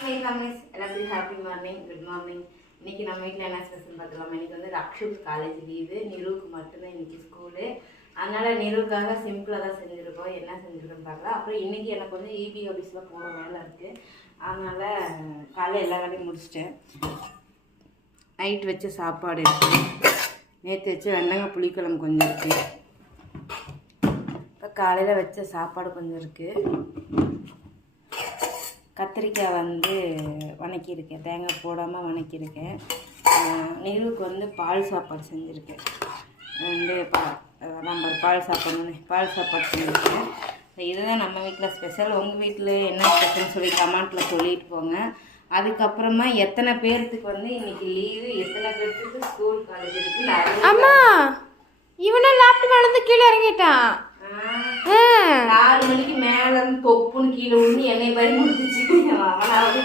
Hi families, எல்லாத்துக்கும் happy morning, good morning. இன்றைக்கி நம்ம வீட்டில் என்ன ஸ்பெஷல் பார்த்துக்கலாம். இன்றைக்கி வந்து ரக்ஷுக்கு காலேஜ் லீவு, நிருவுக்கு மட்டும்தான் இன்றைக்கி ஸ்கூலு. அதனால் நிருவுக்காக சிம்பிளாக தான் செஞ்சுருக்கோம். என்ன செஞ்சுருக்கோன்னு பார்க்கலாம். அப்புறம் இன்றைக்கி எனக்கு வந்து இபி ஆஃபீஸில் போகிற வேலை இருக்குது. அதனால் காலையில் எல்லா வேலையும் முடிச்சிட்டேன். நைட் வச்ச சாப்பாடு இருக்குது, நேற்று வச்சு வெண்டங்காய் புளிக்குழம்பு கொஞ்சம் இருக்குது, இப்போ காலையில் வச்ச சாப்பாடு கொஞ்சம் இருக்குது. கத்திரிக்காய் வந்து வணக்கியிருக்கேன், தேங்காய் போடாமல் வணக்கியிருக்கேன். நிருவுக்கு வந்து பால் சாப்பாடு செஞ்சுருக்கேன். வந்து நம்ம பால் சாப்பாடு செஞ்சுருக்கேன். இதுதான் நம்ம வீட்டில் ஸ்பெஷல். உங்கள் வீட்டில் என்ன ஸ்பெஷல்னு சொல்லி கமெண்ட்டில் சொல்லிட்டு போங்க. அதுக்கப்புறமா எத்தனை பேர்த்துக்கு வந்து இன்னைக்கு லீவு, எத்தனை பேர்த்துக்கு ஸ்கூல் காலேஜ் இருக்குது. அம்மா இவனை லேப்டாப் மேலேருந்து கீழே இறங்கிட்டான். 4 மணிக்கு மேலே இருந்து தொப்புன்னு கீழே விழுந்து என்னை பயமுறுத்துச்சு. அவனாவது